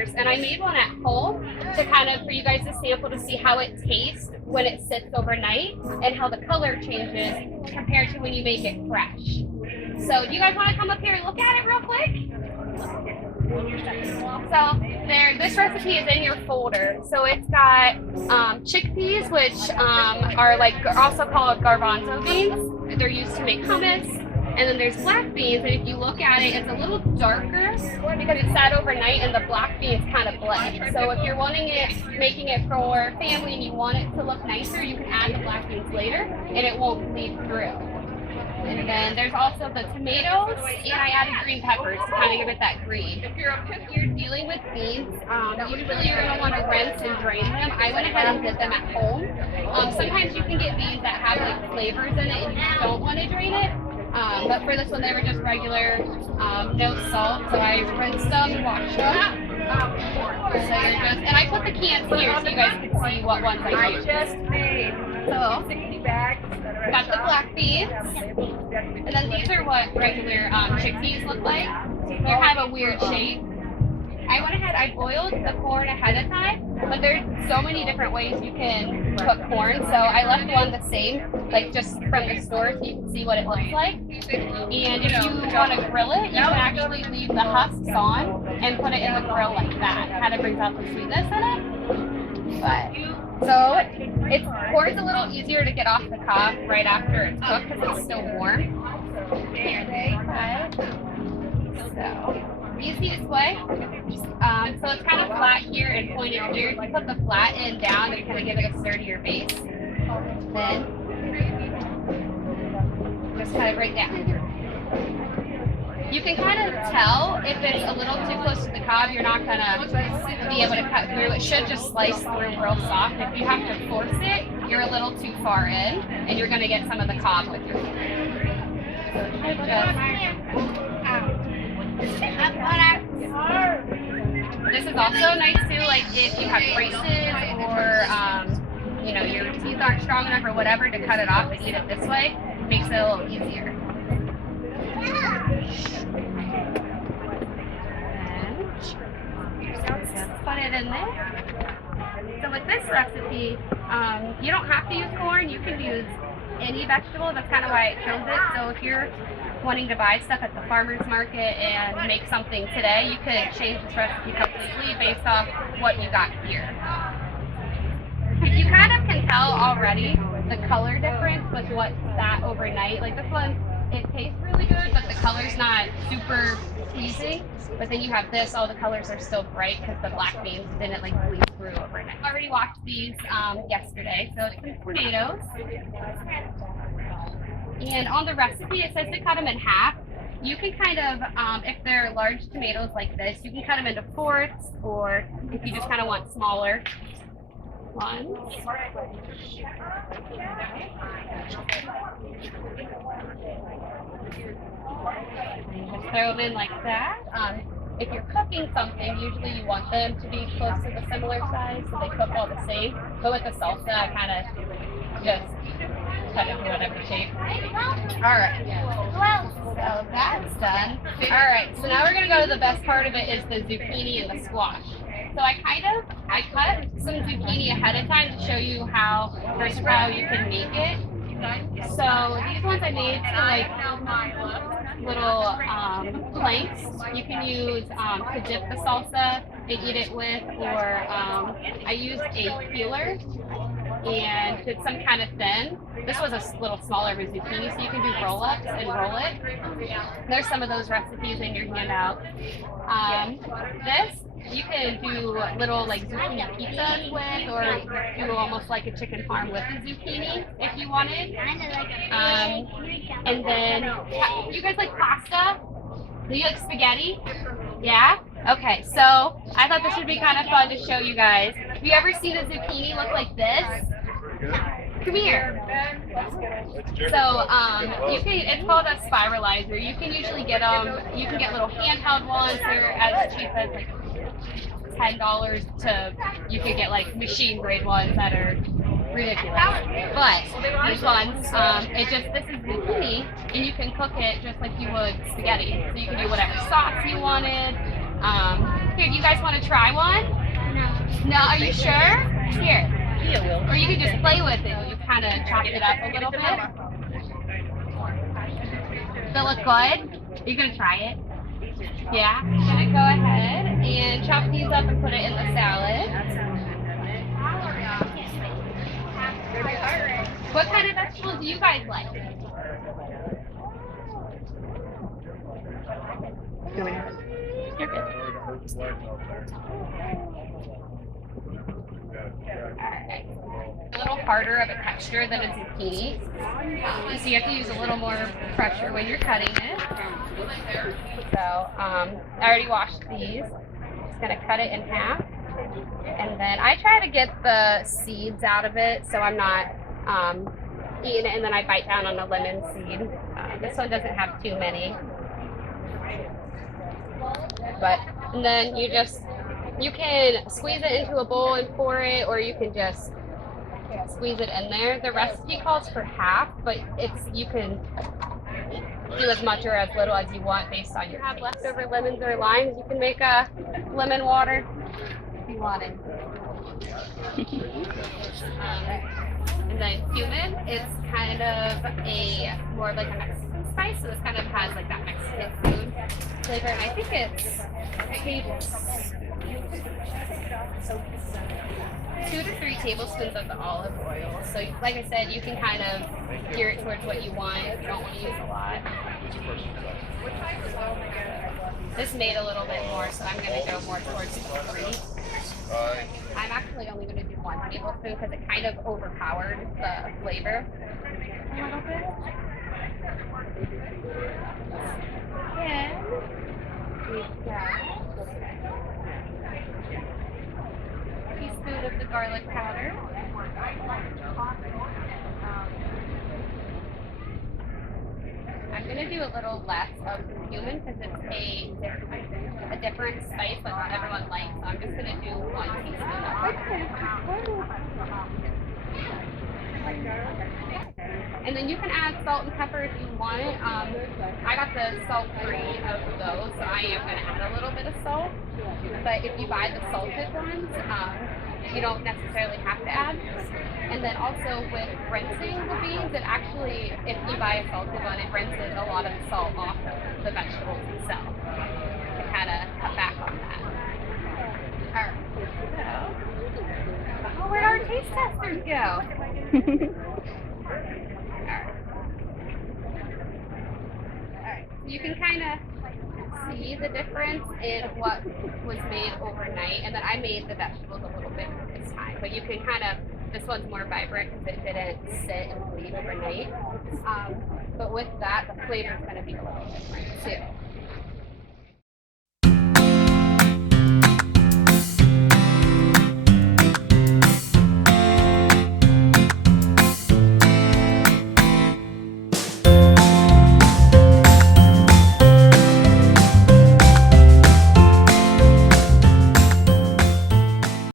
peppers, and I made one at home to kind of for you guys to sample to see how it tastes when it sits overnight and how the color changes compared to when you make it fresh. So do you guys want to come up here and look at it real quick? So this recipe is in your folder. So it's got chickpeas, which are like also called garbanzo beans. They're used to make hummus. And then there's black beans, and if you look at it, it's a little darker because it sat overnight and the black beans kind of blend. So if you're making it for family and you want it to look nicer, you can add the black beans later and it won't bleed through. And then there's also the tomatoes, and I added green peppers to kind of give it that green. If you're dealing with beans, usually you're going to want to rinse and drain them. I went ahead and did them at home. Sometimes you can get beans that have like flavors in it and you don't want to drain it. But for this one, they were just regular, no salt. So I rinsed them, washed them. And I put the cans here so you guys can see what ones I used. So, got the black beans, and then these are what regular chickpeas look like. They have a weird shape. I went ahead, I boiled the corn ahead of time, but there's so many different ways you can cook corn, so I left one the same, like just from the store so you can see what it looks like. And if you want to grill it, you can actually leave the husks on and put it in the grill like that. It kind of brings out the sweetness in it. But, so, corn's a little easier to get off the cob right after it's cooked because it's still warm. So, easiest way. So it's kind of flat here and pointed here. If you put the flat end down, you kind of give it a sturdier base. Then just kind of right down. You can kind of tell if it's a little too close to the cob, you're not going to be able to cut through. It should just slice through real soft. If you have to force it, you're a little too far in, and you're going to get some of the cob with your finger. So it should just... This is also nice too, like if you have braces or you know, your teeth aren't strong enough or whatever to cut it off and eat it this way, it makes it a little easier. And just put it in there. So with this recipe, you don't have to use corn, you can use any vegetable. That's kind of why I chose it. So if you're wanting to buy stuff at the farmer's market and make something today, you could change this recipe completely based off what you got here. You kind of can tell already the color difference with what sat overnight. Like this one, it tastes really good, but the color's not super pleasing. But then you have this, all the colors are still bright because the black beans didn't like bleed through overnight. I already washed these yesterday, so it's some tomatoes. And on the recipe, it says to cut them in half. You can kind of, if they're large tomatoes like this, you can cut them into fourths, or if you just kind of want smaller ones. Just throw them in like that. If you're cooking something, usually you want them to be close to the similar size, so they cook all the same. But with the salsa, I kind of just cut it to whatever shape. Alright, so that's done. Alright, so now we're going to go to the best part of it, is the zucchini and the squash. So I cut some zucchini ahead of time to show you how versatile you can make it. So these ones I made to like little planks. You can use to dip the salsa and eat it with, or I used a peeler and did some kind of thin. This was a little smaller with zucchini, so you can do roll-ups and roll it. There's some of those recipes in your handout. This, you can do little like zucchini pizzas with, or do almost like a chicken parm with the zucchini if you wanted. And then, you guys like pasta? Do you like spaghetti? Yeah? Okay, so I thought this would be kind of fun to show you guys. Have you ever seen a zucchini look like this? Come here. So you can, it's called a spiralizer. You can usually get them, you can get little handheld ones. They're as cheap as like $10 to, you can get like machine grade ones that are ridiculous. But these ones, this is zucchini, and you can cook it just like you would spaghetti. So you can do whatever sauce you wanted. Here, do you guys want to try one? No. No, are you sure? Here. Or you can just play with it. You kind of chop it up a little bit. Does it look good? Are you going to try it? Yeah? I'm going to go ahead and chop these up and put it in the salad. What kind of vegetables do you guys like? You're good. Alright. A little harder of a texture than a zucchini. So you have to use a little more pressure when you're cutting it. So I already washed these. Just gonna cut it in half. And then I try to get the seeds out of it so I'm not eating it, and then I bite down on a lemon seed. This one doesn't have too many. And then you can squeeze it into a bowl and pour it, or you can just squeeze it in there. The recipe calls for half, but you can do as much or as little as you want based on your have leftover lemons or limes. You can make a lemon water if you wanted. And then cumin, it's kind of more like a Mexican spice, so this kind of has like that Mexican food flavor, and I think it's 2 to 3 tablespoons of the olive oil. So like I said, you can kind of gear it towards what you want if you don't want to use a lot. This made a little bit more, so I'm going to go more towards 3. I'm actually only going to do 1 tablespoon because it kind of overpowered the flavor a little bit. Then we've got a teaspoon of the garlic powder. I'm going to do a little less of the cumin because it's a different spice that not everyone likes. So I'm just going to do 1 teaspoon of it. And then you can add salt and pepper if you want. I got the salt-free of those, so I am going to add a little bit of salt. But if you buy the salted ones, you don't necessarily have to add. And then also with rinsing the beans, it actually, if you buy a salted one, it rinses a lot of the salt off of the vegetables themselves to kind of cut back on that. Alright, so, where'd our taste testers go? Alright, so you can kind of see the difference in what was made overnight, and then I made the vegetables a little bit this time, but you can kind of, this one's more vibrant because it didn't sit and bleed overnight, but with that the flavor is going to be a little different too.